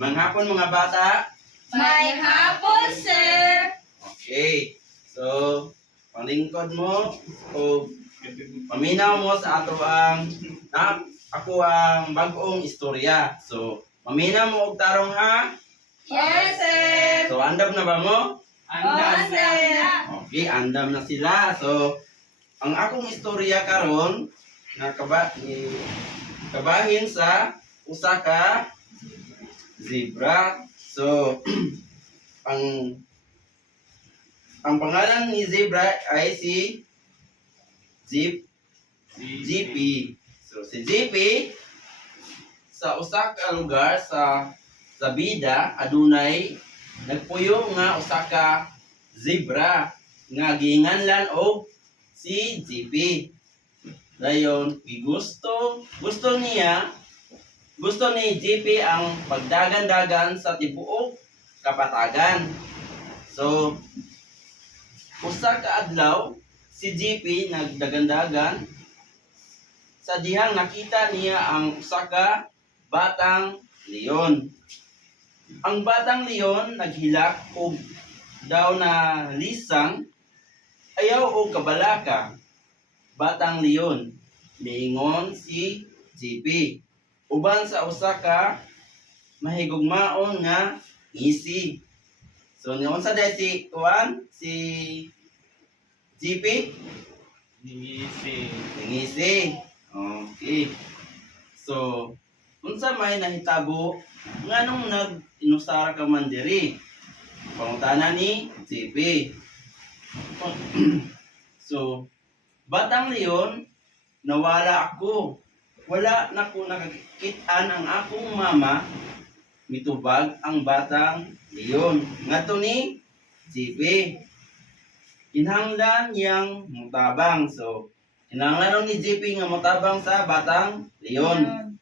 Manghapon mga bata. May hapon, sir. Okay. So, panglingkod mo o paminaw mo sa ato ang ako ang bagong istorya. So, paminaw mo og tarong ha. Yes, sir. So, andam na ba mo? Oo, sir. Okay, andam na sila. So, ang akong istorya karon kabahin sa usa ka zebra. So, ang pangalan ni zebra ay si GP. So, si GP sa usa ka lugar sa bida adunay nagpuyo nga usa ka zebra nga giinganlan og si GP. Dayon gusto ni GP ang pagdagan-dagan sa tibuok kapatagan. So, usa ka adlaw si GP nagdagan-dagan sa dihang nakita niya ang usa ka batang leon. Ang batang leon naghilak og daw na lisang ayaw og kabalaka. Batang leon miingon si GP uban sa usa ka mahigugmaon nga ngisi. So niunsa day si GP? Ngisi. Okay. So unsa may nahitabo nganong nag-inusara ka man diri? Pangutana ni GP. So batang leon, nawala ako. Wala na ko nakakit-an ang akong mama. Mitubag ang batang leon. Ngadto ni GP. Kinahanglan niyang mutabang. So, kinahanglan ni GP nga mutabang sa batang leon.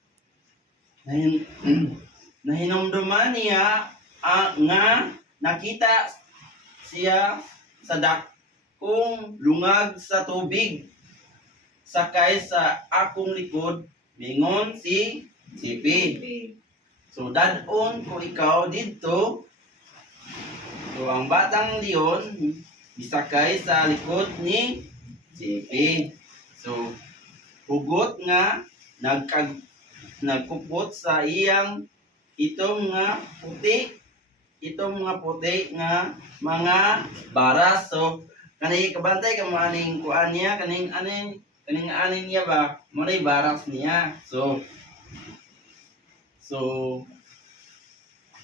Nahinumduman niya nga nakita siya sa kung lungag sa tubig sakay sa akong likod mingon si GP. So dadon ko ikaw didto. So ang batang leon misakay sa likod ni GP. So hugot nga nagkupot sa iyang itong nga puti nga mga baras. So kanay kabantay ka mo aning kuan niya kaning aning niya ba mo nay baras niya. So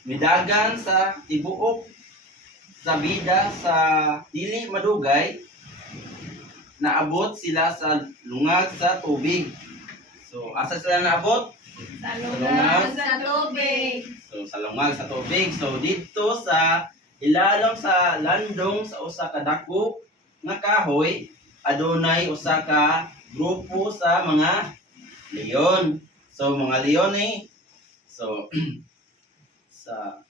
midagan sa tibuok sa bida sa dili madugay naabot sila sa lungag sa tubig. So asa sila naabot? Sa lungag sa tubig. So sa lungag sa tubig. So dito sa ilalom sa landong sa usa ka dako nga kahoy adunay usa ka grupo sa mga leon. So mga leon so sa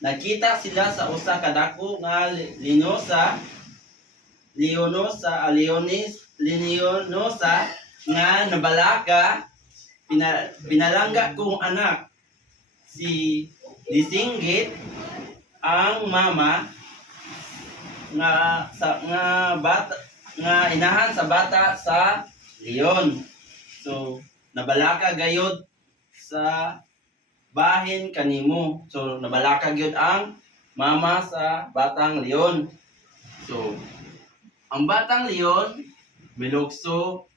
nakita sila sa usa ka dako nga leonosa nga nabalaka pinalangga kong anak si Disinggit ang mama nga inahan sa bata sa leon. So nabalaka gayud sa bahin kanimo. So nabalaka gyud ang mama sa batang leon. So ang batang leon milukso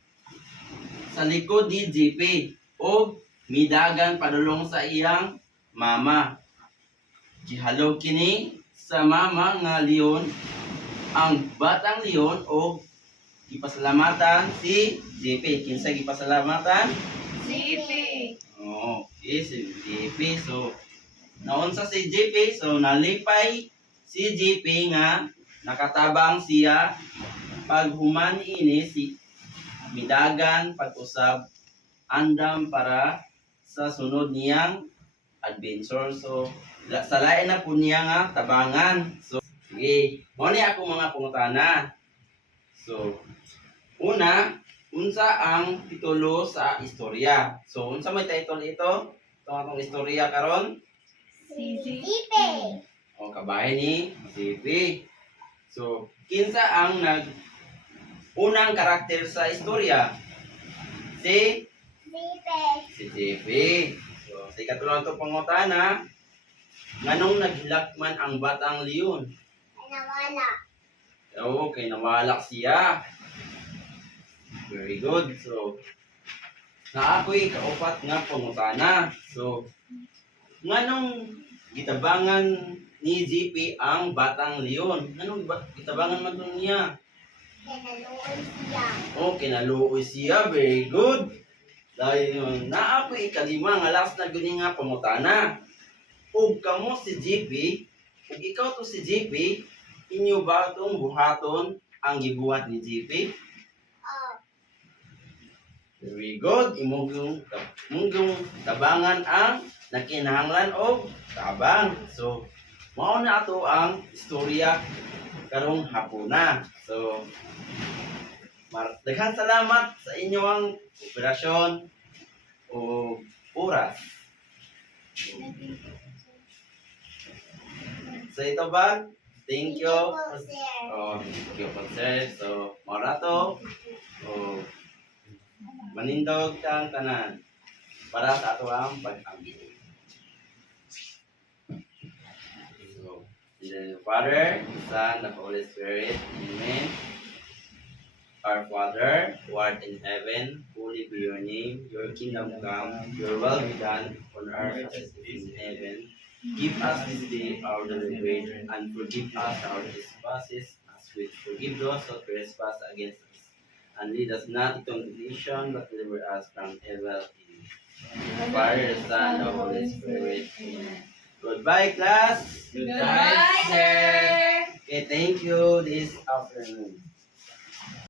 sa likod ni GP o midagan padulong sa iyang mama. Gihalog kini sa mama nga leon ang batang leon o gipasalamatan si GP. Kinsa gipasalamatan? GP. Okay, si GP. So naunsa si GP? So nalipay si GP nga nakatabang siya paghuman ini si midagan pag-usab andam para sa sunod niyang adventure. So sa lain na po niya nga tabangan. So sige, mo ni ako mga pangutana. So una, unsa ang titulo sa istorya. So unsa may title ito? Itong atong istorya karon o kabahin ni CP. So kinsa ang unang karakter sa istorya? Si JP. So sa ikatulong to pangutana, nganong naghilakman ang batang leon? Oo, kay nawala siya. Very good. So, naakoy kaupat nga pangutana. So, nganong gitabangan ni JP ang batang leon? Nganong gitabangan man to niya? Oh, kinaluoy siya. Very good. Dahil yun, naakoy ikalima nga last na guni nga pangutana. Ug kamo si JP, ug ikaw to si JP, inyo ba itong buhaton ang gibuhat ni JP? Very good. Imong yung tabangan ang nakinahanglan og tabang. So, mao na ato ang istorya karong hapuna. So, daghang salamat sa inyong operasyon o oras. So, ito ba? Thank you. Oh, thank you po, sir. So, marato. Oh, manindog kang tanan para sa ato ang pag-ambil. So, in the name of the Father, the Son, the Holy Spirit. Amen. Our Father, who art in heaven, holy be your name. Your kingdom come, your will be done on earth as it is in heaven. Give us this day our daily bread, and forgive us our trespasses, as we forgive those who trespass against us. And lead us not into temptation, but deliver us from evil. Amen. Father, the Son, the Holy Spirit. Amen. Goodbye, class. Goodbye, sir. Okay, thank you this afternoon.